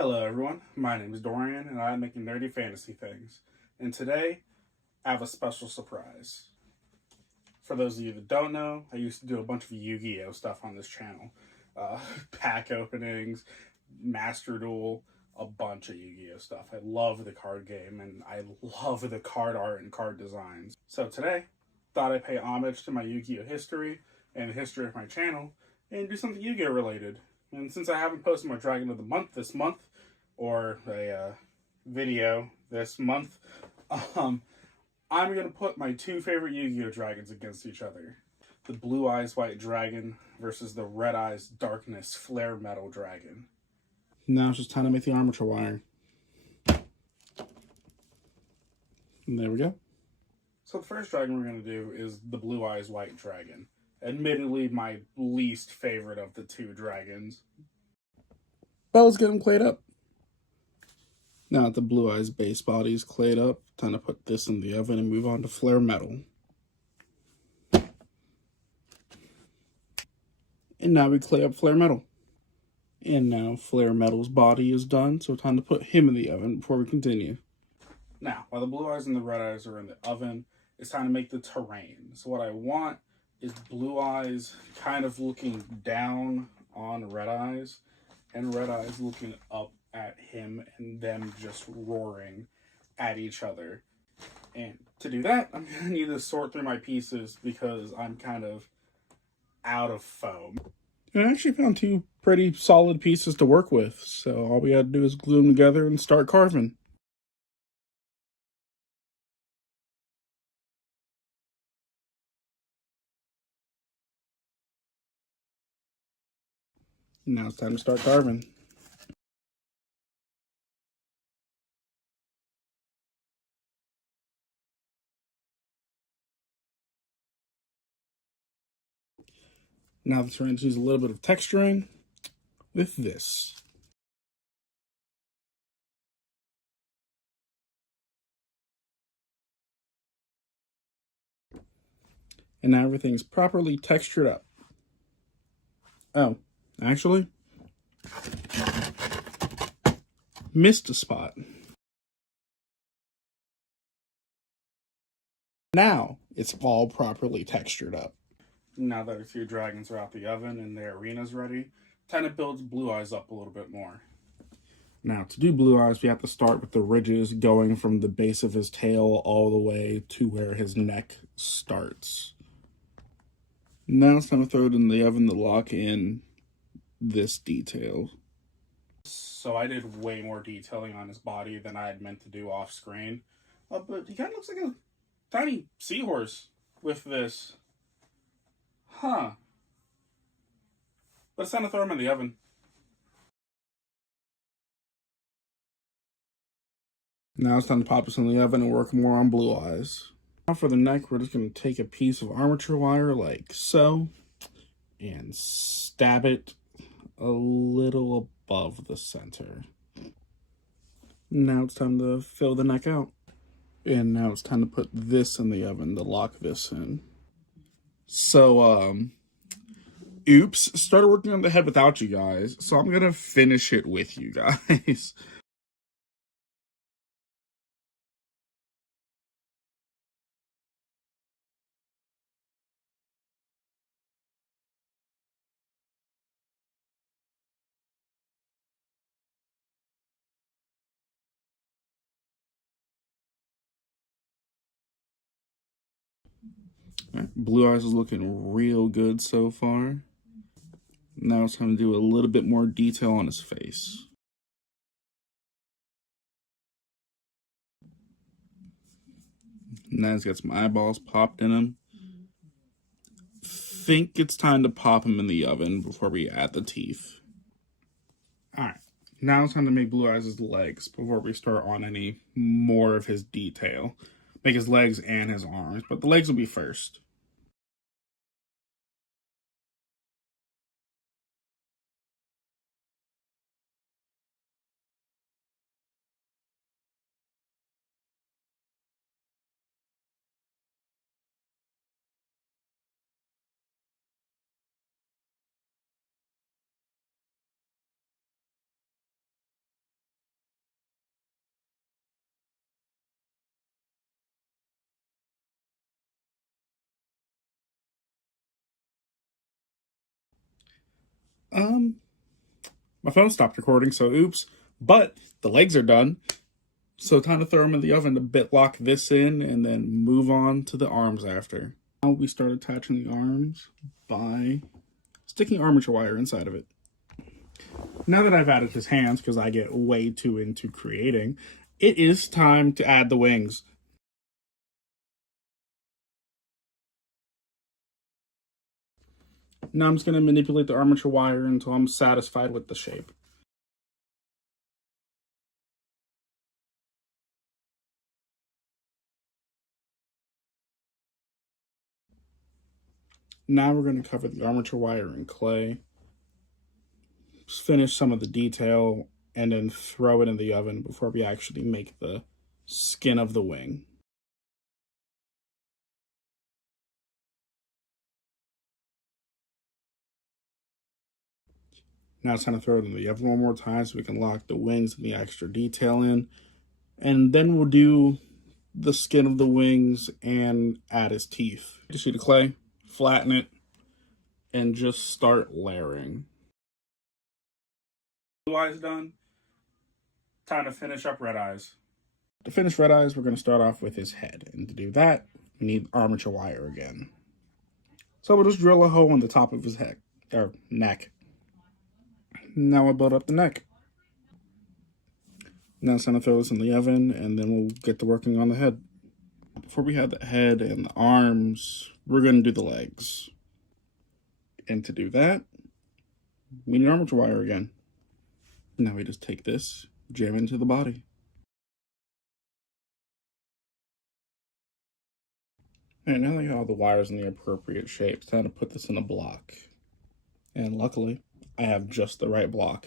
Hello everyone, my name is Dorian and I'm making nerdy fantasy things. And today, I have a special surprise. For those of you that don't know, I used to do a bunch of Yu-Gi-Oh stuff on this channel. Uh, Pack openings, Master Duel, a bunch of Yu-Gi-Oh stuff. I love the card game and I love the card art and card designs. So today, thought I'd pay homage to my Yu-Gi-Oh history and the history of my channel and do something Yu-Gi-Oh related. And since I haven't posted my Dragon of the Month this month, or a video this month, I'm going to put my two favorite Yu-Gi-Oh dragons against each other. The Blue Eyes White Dragon versus the Red Eyes Darkness Flare Metal Dragon. Now it's just time to make the armature wire. And there we go. So the first dragon we're going to do is the Blue Eyes White Dragon. Admittedly, my least favorite of the two dragons. But let's get them clayed up. Now that the Blue Eyes base body is clayed up, time to put this in the oven and move on to Flare Metal. And now we clay up Flare Metal. And now Flare Metal's body is done, so time to put him in the oven before we continue. Now, while the Blue Eyes and the Red Eyes are in the oven, it's time to make the terrain. So what I want is Blue Eyes kind of looking down on Red Eyes, and Red Eyes looking up at him, and them just roaring at each other. And to do that, I'm going to need to sort through my pieces because I'm kind of out of foam. And I actually found two pretty solid pieces to work with, so all we had to do is glue them together and start carving. Now it's time to start carving. Now this range needs a little bit of texturing with this. And now everything's properly textured up. Oh, actually, missed a spot. Now it's all properly textured up. Now that a few dragons are out the oven and their arena's ready, time to build Blue Eyes up a little bit more. Now, to do Blue Eyes, we have to start with the ridges going from the base of his tail all the way to where his neck starts. Now it's time to throw it in the oven to lock in this detail. So I did way more detailing on his body than I had meant to do off screen. But he kind of looks like a tiny seahorse with this. Huh. But it's time to throw him in the oven. Now it's time to pop this in the oven and work more on Blue Eyes. Now for the neck, we're just going to take a piece of armature wire like so and stab it a little above the center. Now it's time to fill the neck out. And now it's time to put this in the oven to lock this in. So, oops, started working on the head without you guys, so I'm going to finish it with you guys. Right, Blue Eyes is looking real good so far. Now it's time to do a little bit more detail on his face. Now he's got some eyeballs popped in him. Think it's time to pop him in the oven before we add the teeth. Alright, now it's time to make Blue Eyes' legs before we start on any more of his detail. Make his legs and his arms, but the legs will be first. Um, my phone stopped recording, so oops. But the legs are done. So time to throw them in the oven to bit lock this in and then move on to the arms after. Now we start attaching the arms by sticking armature wire inside of it. Now that I've added his hands, because I get way too into creating, it is time to add the wings. Now I'm just going to manipulate the armature wire until I'm satisfied with the shape. Now we're going to cover the armature wire in clay, finish some of the detail, and then throw it in the oven before we actually make the skin of the wing. Now it's time to throw it in the oven one more time so we can lock the wings and the extra detail in. And then we'll do the skin of the wings and add his teeth. Take a sheet of clay, flatten it, and just start layering. Blue eyes done. Time to finish up red eyes. To finish red eyes, we're going to start off with his head. And to do that, we need armature wire again. So we'll just drill a hole in the top of his head, or neck. Now we'll build up the neck. Now it's time to throw this in the oven, and then we'll get to working on the head. Before we have the head and the arms, we're going to do the legs. And to do that, we need armature wire again. Now we just take this, jam into the body. Alright, now that I got all the wires in the appropriate shape, it's time to put this in a block. And luckily, I have just the right block.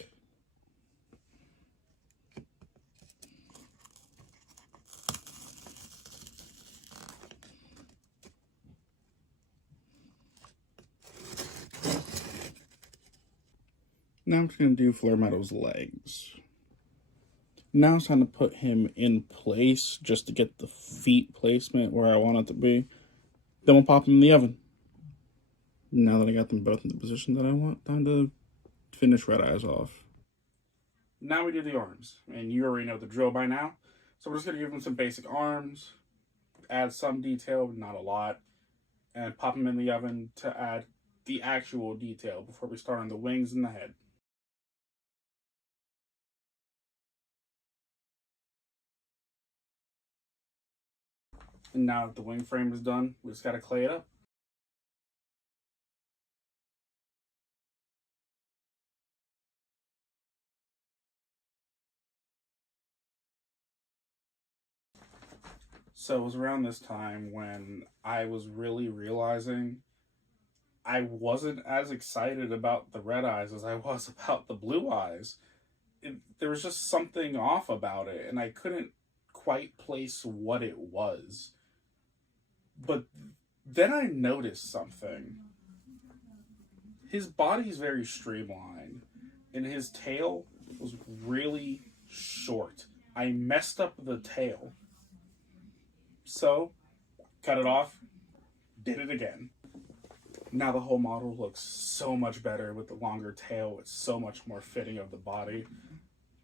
Now I'm just going to do Flare Meadow's legs. Now it's time to put him in place just to get the feet placement where I want it to be. Then we'll pop them in the oven. Now that I got them both in the position that I want, time to finish red eyes off. Now we do the arms, and you already know the drill by now. So we're just going to give them some basic arms, add some detail, but not a lot, and pop them in the oven to add the actual detail before we start on the wings and the head. And now that the wing frame is done, we just got to clay it up. So it was around this time when I was really realizing I wasn't as excited about the red eyes as I was about the blue eyes. There was just something off about it, and I couldn't quite place what it was. But then I noticed something. His body's very streamlined, and his tail was really short. I messed up the tail. So, cut it off, did it again. Now the whole model looks so much better with the longer tail. It's so much more fitting of the body.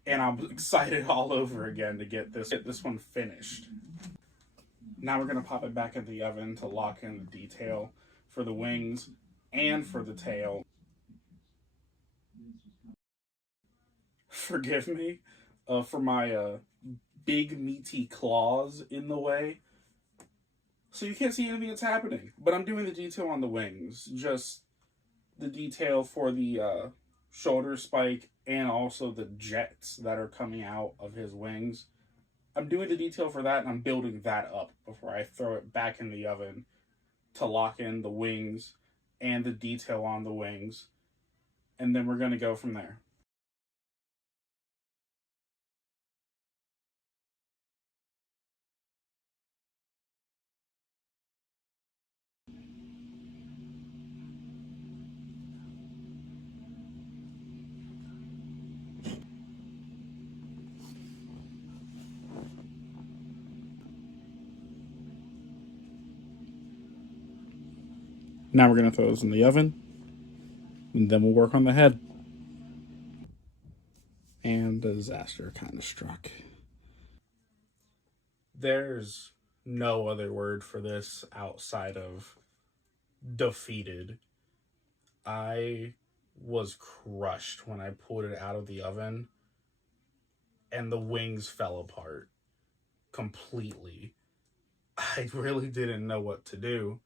And I'm excited all over again to get this one finished. Now we're going to pop it back in the oven to lock in the detail for the wings and for the tail. Forgive me for my big meaty claws in the way. So you can't see anything that's happening. But I'm doing the detail on the wings. Just the detail for the shoulder spike and also the jets that are coming out of his wings. I'm doing the detail for that, and I'm building that up before I throw it back in the oven to lock in the wings and the detail on the wings. And then we're going to go from there. Now we're going to throw this in the oven, and then we'll work on the head. and disaster kind of struck. There's no other word for this outside of defeated. I was crushed when I pulled it out of the oven and the wings fell apart completely. I really didn't know what to do.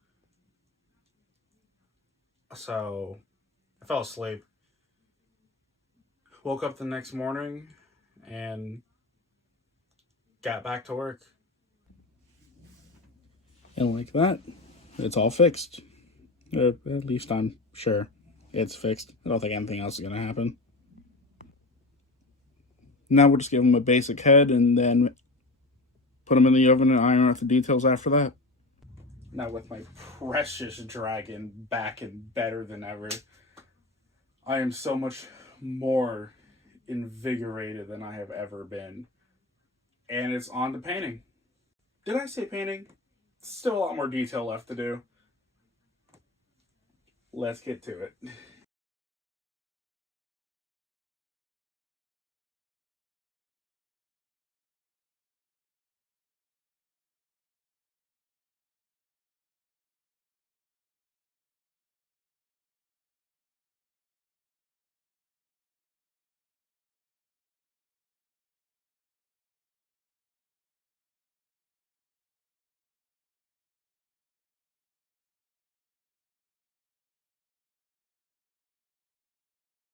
So I fell asleep. Woke up the next morning and got back to work. And like that, it's all fixed. At least I'm sure it's fixed. I don't think anything else is going to happen. Now we'll just give them a basic head and then put them in the oven and iron out the details after that. Now with my precious dragon back and better than ever, I am so much more invigorated than I have ever been. And it's on to painting. Did I say painting? Still a lot more detail left to do. Let's get to it.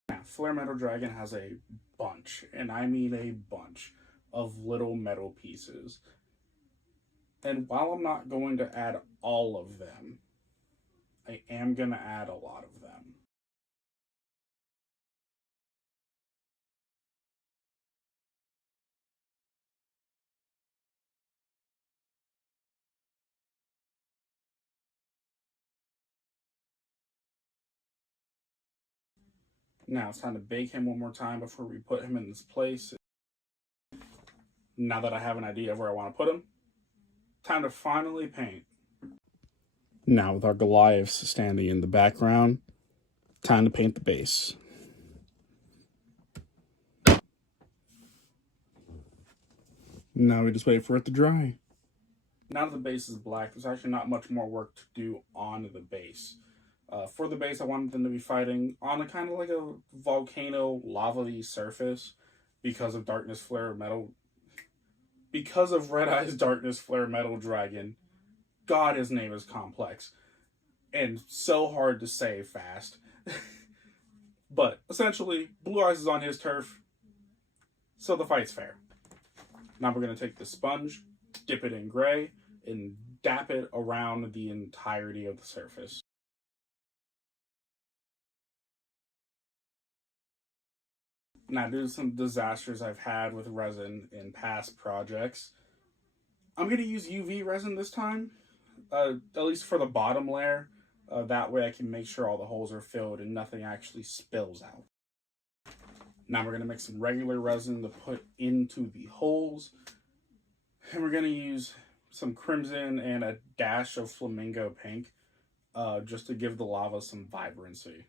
Now, Flare Metal Dragon has a bunch, and I mean a bunch, of little metal pieces. And while I'm not going to add all of them, I am going to add a lot of them. Now it's time to bake him one more time before we put him in this place. Now that I have an idea of where I want to put him, time to finally paint. Now with our Goliaths standing in the background, time to paint the base. Now we just wait for it to dry. Now that the base is black, there's actually not much more work to do on the base. For the base, I wanted them to be fighting on a kind of like a volcano lava-y surface because of Darkness Flare Metal. Because of Red Eye's Darkness Flare Metal Dragon. God, his name is complex. And so hard to say fast. But essentially, Blue Eyes is on his turf, so the fight's fair. Now we're going to take the sponge, dip it in gray, and dap it around the entirety of the surface. Now, due to some disasters I've had with resin in past projects, I'm going to use UV resin this time, at least for the bottom layer. That way I can make sure all the holes are filled and nothing actually spills out. Now we're going to mix some regular resin to put into the holes. And we're going to use some crimson and a dash of flamingo pink just to give the lava some vibrancy.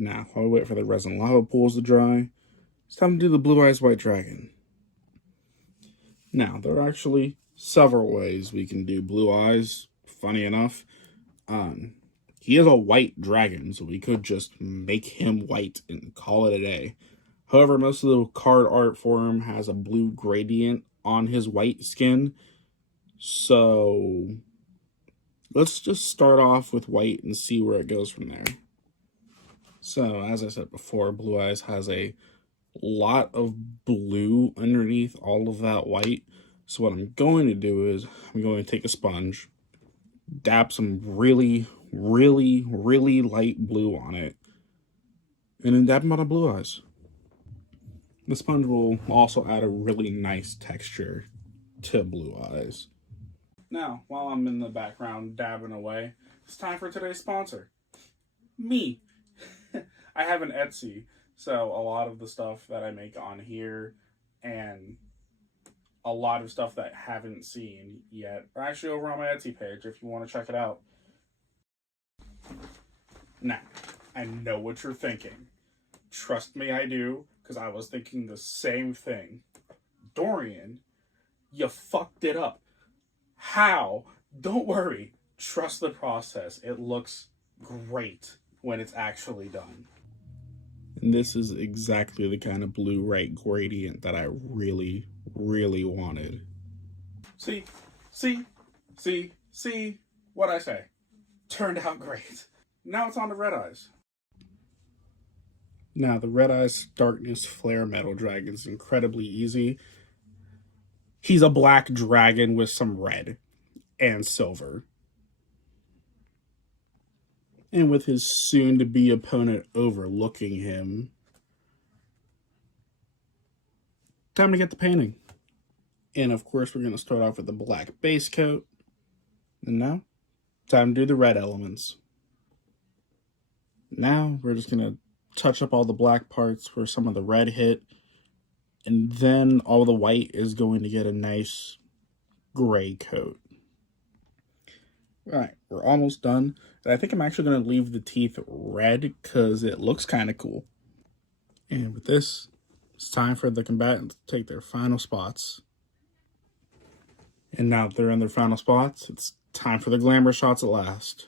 Now, while we wait for the resin lava pools to dry, it's time to do the Blue Eyes White Dragon. Now, there are actually several ways we can do Blue Eyes, funny enough. He is a white dragon, so we could just make him white and call it a day. However, most of the card art for him has a blue gradient on his white skin. So, let's just start off with white and see where it goes from there. So, as I said before, Blue Eyes has a lot of blue underneath all of that white. So what I'm going to do is I'm going to take a sponge, dab some really light blue on it, and then dab them out of Blue Eyes. The sponge will also add a really nice texture to Blue Eyes. Now, while I'm in the background dabbing away, it's time for today's sponsor. Me. I have an Etsy, so a lot of the stuff that I make on here and a lot of stuff that I haven't seen yet. Or actually over on my Etsy page if you want to check it out. Now, I know what you're thinking. Trust me, I do, because I was thinking the same thing. Dorian, you fucked it up. How? Don't worry. Trust the process. It looks great when it's actually done. And this is exactly the kind of blue-white gradient that I really, really wanted. See? What'd I say? Turned out great. Now it's on to red eyes. Now, the red eyes darkness flare metal dragon is incredibly easy. He's a black dragon with some red and silver. And with his soon-to-be opponent overlooking him, time to get the painting. And of course, we're going to start off with the black base coat. And now, time to do the red elements. Now, we're just going to touch up all the black parts where some of the red hit. And then all the white is going to get a nice gray coat. All right, we're almost done. And I think I'm actually going to leave the teeth red because it looks kind of cool. And with this, it's time for the combatants to take their final spots. And now that they're in their final spots, it's time for the glamour shots at last.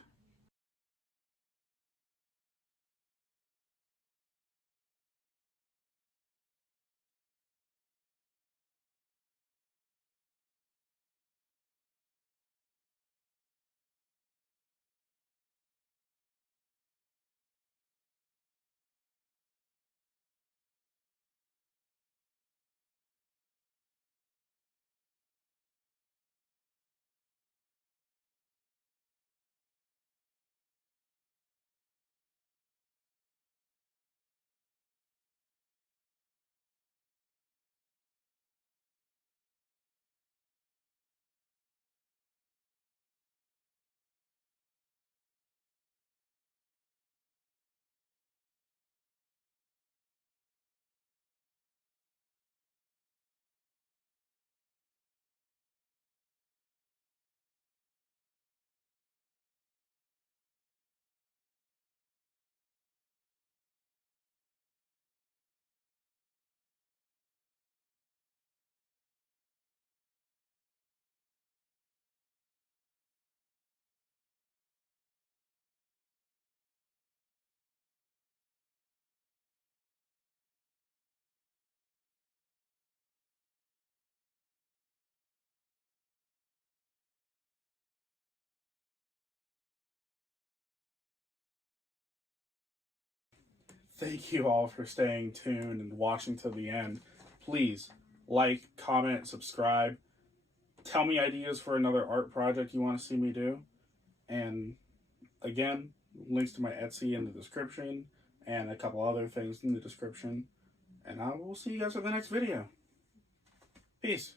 Thank you all for staying tuned and watching to the end. Please like, comment, subscribe. Tell me ideas for another art project you want to see me do. And again, links to my Etsy in the description and a couple other things in the description. And I will see you guys in the next video. Peace.